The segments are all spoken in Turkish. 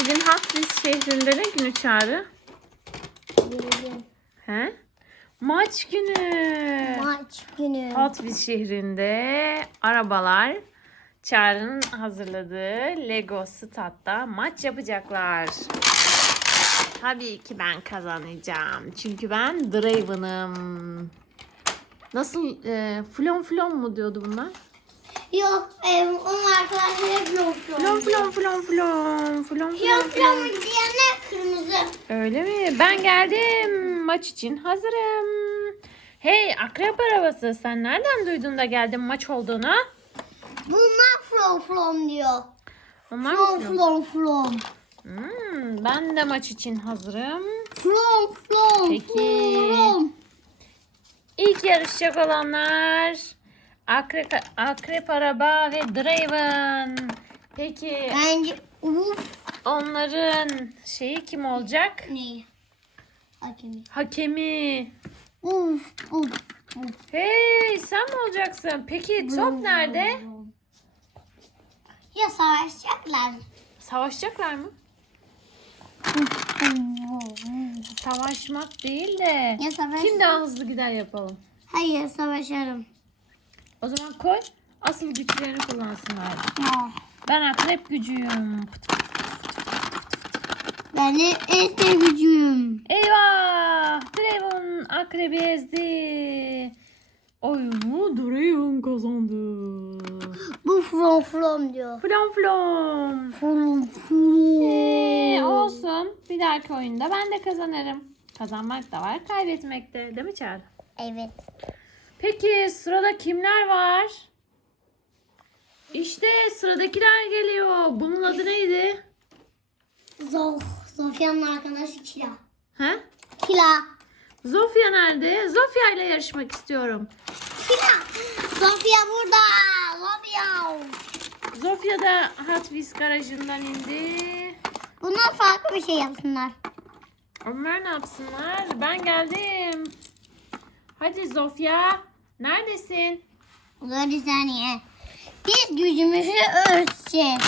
Bugün Wheels şehrinde ne günü çağrı? Bildim. He? Maç günü. Maç günü. Wheels şehrinde arabalar Çağrı'nın hazırladığı Lego statta maç yapacaklar. Tabii ki ben kazanacağım. Çünkü ben Draven'ım. Nasıl? E, flon flon mu diyordu bunlar? Yok, e, onun arkadaşları flon flon. Flon flon flon flon. Flon Flon flon diyenler kırmızı. Öyle mi? Ben geldim. Maç için hazırım. Hey akrep arabası sen nereden duydun da geldin maç olduğunu? Bunlar flon flon diyor. Onlar flon? flon flon. Hmm, ben de maç için hazırım. Flon flon Peki. flon. İlk yarışacak olanlar akrep, akrep araba ve Draven. Peki Bence uf onların şeyi kim olacak? ne? Hakemi. Hakemi. Uf uf. Hey sen mi olacaksın? Peki top nerede? Ya savaşacaklar. Savaşacaklar mı? Savaşmak değil de Ya savaş. kim daha hızlı gider yapalım. Hayır savaşarım. O zaman koy asıl güçlerini kullansınlar. Ya. Ben akrep gücüyüm. Ben de en sevdiğim. Eyvah! Draven akrebi ezdi. Oyunu Draven kazandı. Bu from from diyor. Flom flom. From from. Ee, olsun. Bir dahaki oyunda ben de kazanırım. Kazanmak da var, kaybetmek de. Değil mi Çağrı? Evet. Peki sırada kimler var? İşte sıradakiler geliyor. Bunun adı neydi? Zof. Sofya'nın arkadaşı Kira. Ha? Kira. Zofia nerede? Zofia ile yarışmak istiyorum. Kira. Sofya burada. Sofya. Zofia da Hot Wheels garajından indi. Bunlar farklı bir şey yapsınlar. Onlar ne yapsınlar? Ben geldim. Hadi Zofia. Neredesin? Dur bir saniye. Biz gücümüzü ölçeceğiz.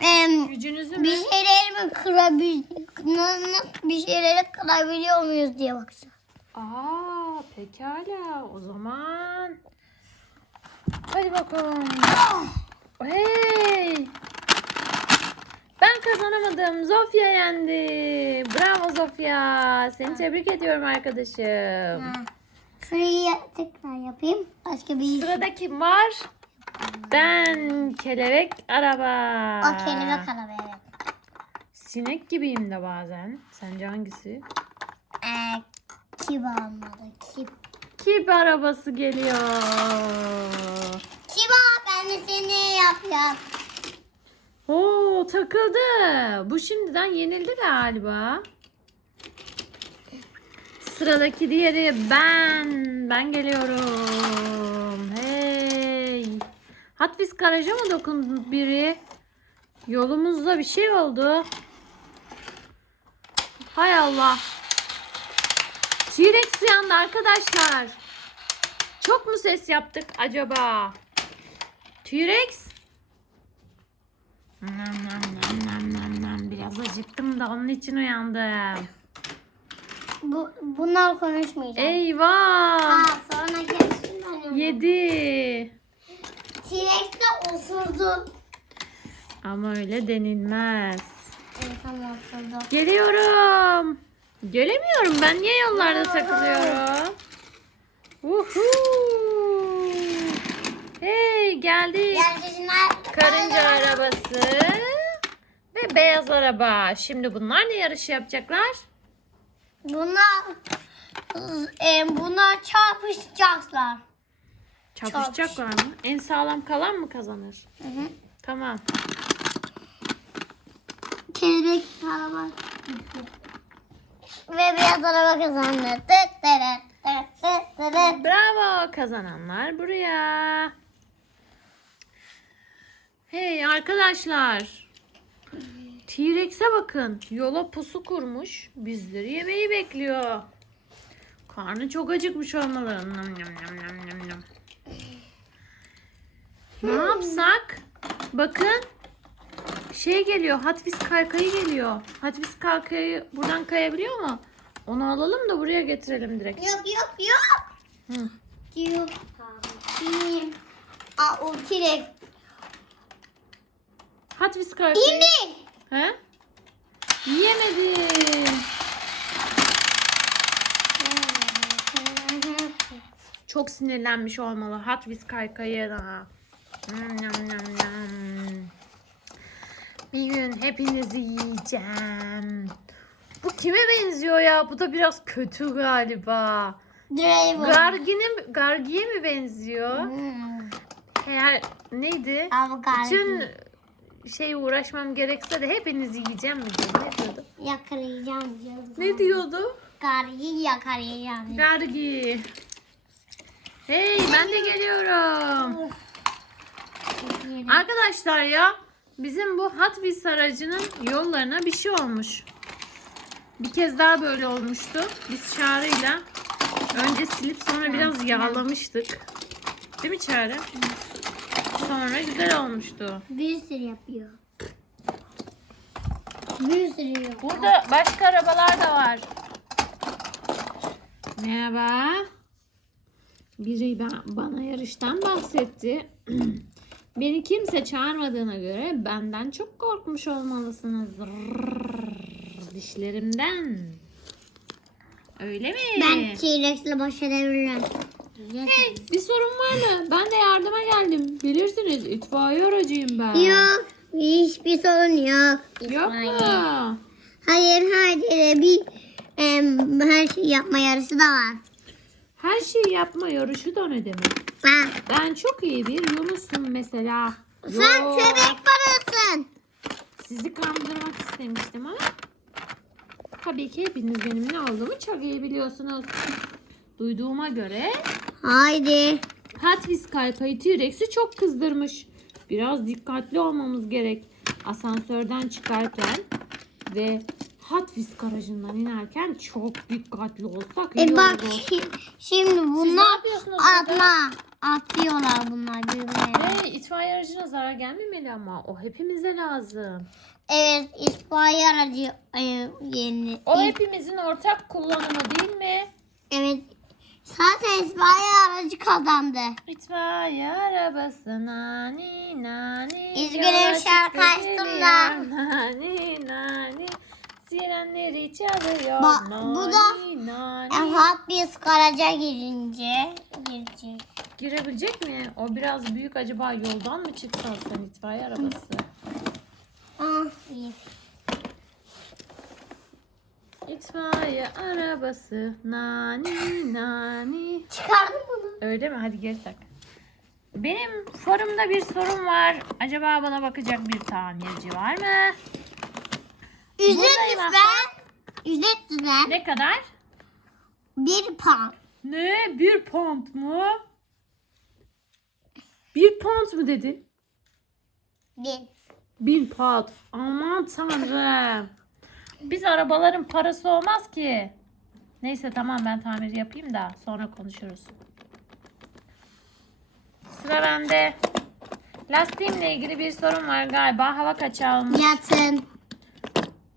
Em, Gücünüzü mü? bir şeyleri mi kırabil nasıl bir şeyleri kırabiliyor muyuz diye bakacağız. Aa pekala. O zaman. Hadi bakalım. Hey. Ben kazanamadım. Zofia yendi. Bravo Zofia. Seni tebrik ediyorum arkadaşım. Ha. Şurayı tekrar yapayım. Başka bir Sırada kim var? Ben kelebek araba. O kelime kanalı evet. Sinek gibiyim de bazen. Sence hangisi? Ee, kib almadı. Kib. Kib arabası geliyor. Kiba ben de seni yapacağım. Oo takıldı. Bu şimdiden yenildi galiba. Sıradaki diğeri ben. Ben geliyorum. Hey. Wheels garaja mı dokundu biri? Yolumuzda bir şey oldu. Hay Allah. T-Rex yandı arkadaşlar. Çok mu ses yaptık acaba? T-Rex? Biraz acıktım da onun için uyandım. Bu, bunlar konuşmayacak. Eyvah! Aa, sonra onu. Yedi. T-Rex de osurdu. Ama öyle denilmez. Evet osurdu. Geliyorum. Gelemiyorum ben niye yollarda takılıyorum? Uhu. Hey geldik. Karınca arabası ve beyaz araba. Şimdi bunlar ne yarışı yapacaklar? Bunlar e, bunlar çarpışacaklar. Çarpışacaklar mı? En sağlam kalan mı kazanır? Hı hı. Tamam. Kelebek araba. Ve beyaz araba kazandı. Tıt tırıt, tıt tıt tırıt. Bravo kazananlar buraya. Hey arkadaşlar. T-Rex'e bakın. Yola pusu kurmuş. Bizleri yemeği bekliyor. Karnı çok acıkmış olmalı. Nam, nam, nam, nam, nam. Ne yapsak? Bakın. şey geliyor. Hatvis kaykayı geliyor. Hatvis kaykayı buradan kayabiliyor mu? Onu alalım da buraya getirelim direkt. Yok yok yok. Hı. Yok. Aa o direkt. Hatvis kaykayı. İndir. He? Yiyemedim. Çok sinirlenmiş olmalı. Hot Wheels kaykayına. Bir gün hepinizi yiyeceğim. Bu kime benziyor ya? Bu da biraz kötü galiba. Driver. Gargi'ne, Gargi'ye mi benziyor? Hmm. Eğer neydi? Avgar. Bütün şey uğraşmam gerekse de hepinizi yiyeceğim mi diyor. Ne diyordu? Yakalayacağım diyordu. Ne diyordu? Garıyı yakalayacağım. Gargi. Hey ben de geliyorum. Arkadaşlar ya bizim bu Hot Wheels aracının yollarına bir şey olmuş. Bir kez daha böyle olmuştu. Biz Çağrı'yla önce silip sonra biraz yağlamıştık. Değil mi Çağrı? Sonra güzel olmuştu. Bir sürü yapıyor. Bir sürü yok. Burada başka arabalar da var. Merhaba. Biri ben, bana yarıştan bahsetti. Beni kimse çağırmadığına göre benden çok korkmuş olmalısınız. Rrrr, dişlerimden. Öyle mi? Ben T-Rex'le baş edebilirim. Hey, bir sorun var mı? Ben de yardıma geldim. Bilirsiniz itfaiye aracıyım ben. Yok. Hiçbir sorun yok. Yok mu? Hayır hayır bir em, her şey yapma yarısı da var. Her şeyi yapma yarışı da ne demek? Ha. Ben çok iyi bir Yunus'um mesela. Sen köpek balığısın. Sizi kandırmak istemiştim ama tabii ki hepiniz benim ne olduğumu çok iyi biliyorsunuz. Duyduğuma göre Haydi. Wheels kaykayı T-Rex'i çok kızdırmış. Biraz dikkatli olmamız gerek. Asansörden çıkarken ve Wheels garajından inerken çok dikkatli olsak iyi E bak olur. şi- şimdi bunlar atma. Atıyorlar bunlar birbirine. Hey, itfaiye aracına zarar gelmemeli ama o hepimize lazım. Evet itfaiye aracı e, yeni. O hepimizin ortak kullanımı değil mi? Evet. Zaten itfaiye aracı kazandı. İtfaiye arabası nani nani. Üzgünüm, yola şarkı çıktı açtım da. Nani nani. Sirenleri çalıyor. Bak, bu da- nani, nani. E, Hot Wheels garaja girince girecek. Girebilecek mi? O biraz büyük acaba yoldan mı çıksan sen itfaiye arabası? Ah iyi. İtfaiye arabası nani nani. Çıkardım bunu. Öyle mi? Hadi geri tak. Benim forumda bir sorun var. Acaba bana bakacak bir tamirci var mı? Ücret Buradayım lütfen. Ücret lütfen. Ne kadar? Bir pound. Ne? Bir pound mu? Bir pound mu dedin? Bir. Bin pound. Aman tanrım. Biz arabaların parası olmaz ki. Neyse tamam ben tamir yapayım da sonra konuşuruz. Sıra bende. Lastiğimle ilgili bir sorun var galiba. Hava kaçağı olmuş. Yatın.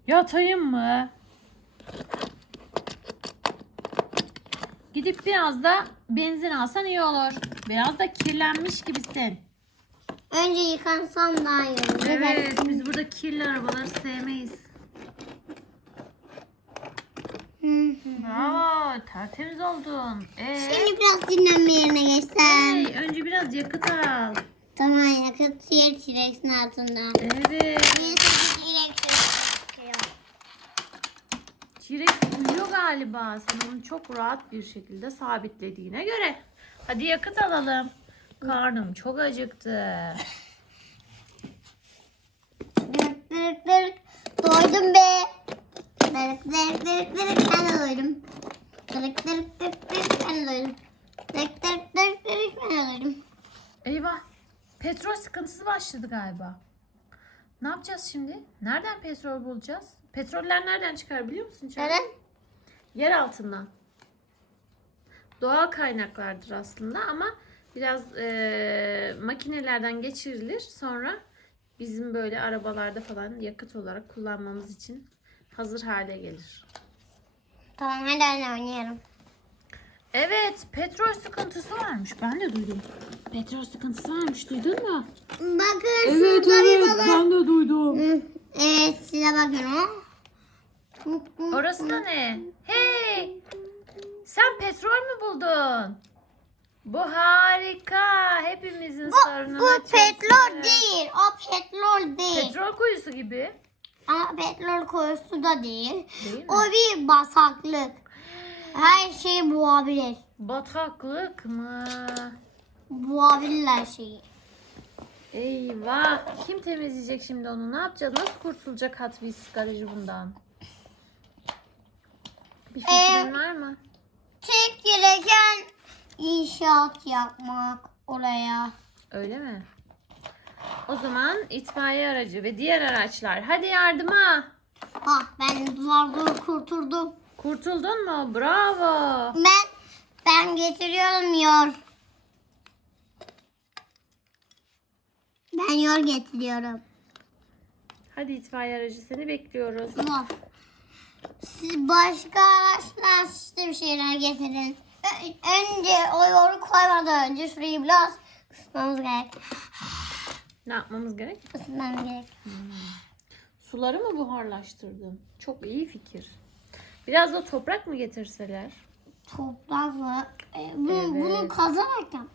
Yatayım mı? Gidip biraz da benzin alsan iyi olur. Biraz da kirlenmiş gibisin. Önce yıkansam daha iyi olur. Evet, biz burada kirli arabaları sevmeyiz. Hı hı. Bravo, tertemiz oldun. Ee, Şimdi biraz dinlenme yerine geçsem. hey, önce biraz yakıt al. Tamam yakıt yer T-Rex'in altında. Evet. Neyse T-Rex uyuyor galiba. Sen onu çok rahat bir şekilde sabitlediğine göre. Hadi yakıt alalım. Karnım çok acıktı. Dırık dırık dırık. Doydum be. Dırık dırık dırık dırık. Doydum. Dırık dırık dırık dırık. Ben doydum. Dırık dırık dırık dırık. Ben doydum. Eyvah. Petrol sıkıntısı başladı galiba. Ne yapacağız şimdi? Nereden petrol bulacağız? Petroller nereden çıkar biliyor musun? Çağrı? Neden? Yer altından. Doğal kaynaklardır aslında ama biraz eee, makinelerden geçirilir. Sonra bizim böyle arabalarda falan yakıt olarak kullanmamız için hazır hale gelir. Tamam hadi oynayalım. Evet, petrol sıkıntısı varmış. Ben de duydum. Petrol sıkıntısı varmış. Duydun mu? Bakın şurada bir balık. ben de duydum. Hı, Evet size bakıyorum. Orası da ne? Hey! Sen petrol mü buldun? Bu harika. Hepimizin Bu, sorununu bu çözdü. petrol değil. O petrol değil. Petrol kuyusu gibi. Ama petrol kuyusu da değil. Değil mi? O bir basaklık. Her şeyi boğabilir. Bataklık mı? Boğabilirler şeyi. Eyvah. Kim temizleyecek şimdi onu? Ne yapacağız? Nasıl kurtulacak Hot Wheels garajı bundan? Bir fikrin Ee, var mı? Tek gereken inşaat yapmak oraya. Öyle mi? O zaman itfaiye aracı ve diğer araçlar. Hadi yardıma. Ah ben zor kurtuldum. Kurtuldun mu? Bravo. Ben ben getiriyorum yor. Ben yor getiriyorum. Hadi itfaiye aracı seni bekliyoruz. Siz başka araçlar işte bir şeyler getirin. Ö- önce o yoru koymadan önce şurayı biraz ısıtmamız gerek. Ne yapmamız gerek? Isıtmamız gerek. Suları mı buharlaştırdın? Çok iyi fikir. Biraz da toprak mı getirseler? Toprakla e, bunu, Evet. bunu kazarak yap.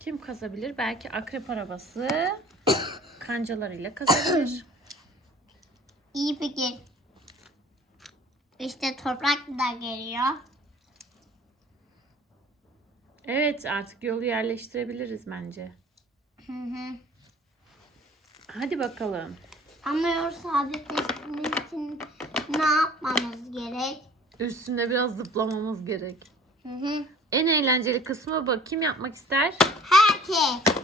Kim kazabilir? Belki akrep arabası kancalarıyla kazabilir. İyi fikir. İşte toprak da geliyor. Evet artık yolu yerleştirebiliriz bence. Hı hı. Hadi bakalım. Ama sabitleştirmek için ne yapmamız gerek? Üstünde biraz zıplamamız gerek. Hı hı. En eğlenceli kısmı bu. Kim yapmak ister? Herkes.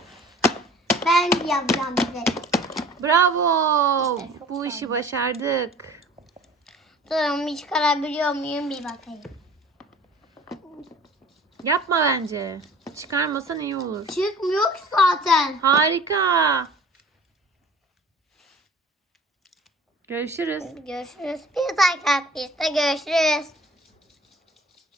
Ben yapacağım bize. Bravo. İşte çok Bu işi başardık. Durun bir çıkarabiliyor muyum bir bakayım. Yapma bence. Çıkarmasan iyi olur. Çıkmıyor ki zaten. Harika. Görüşürüz. Görüşürüz. Bir dakika de görüşürüz.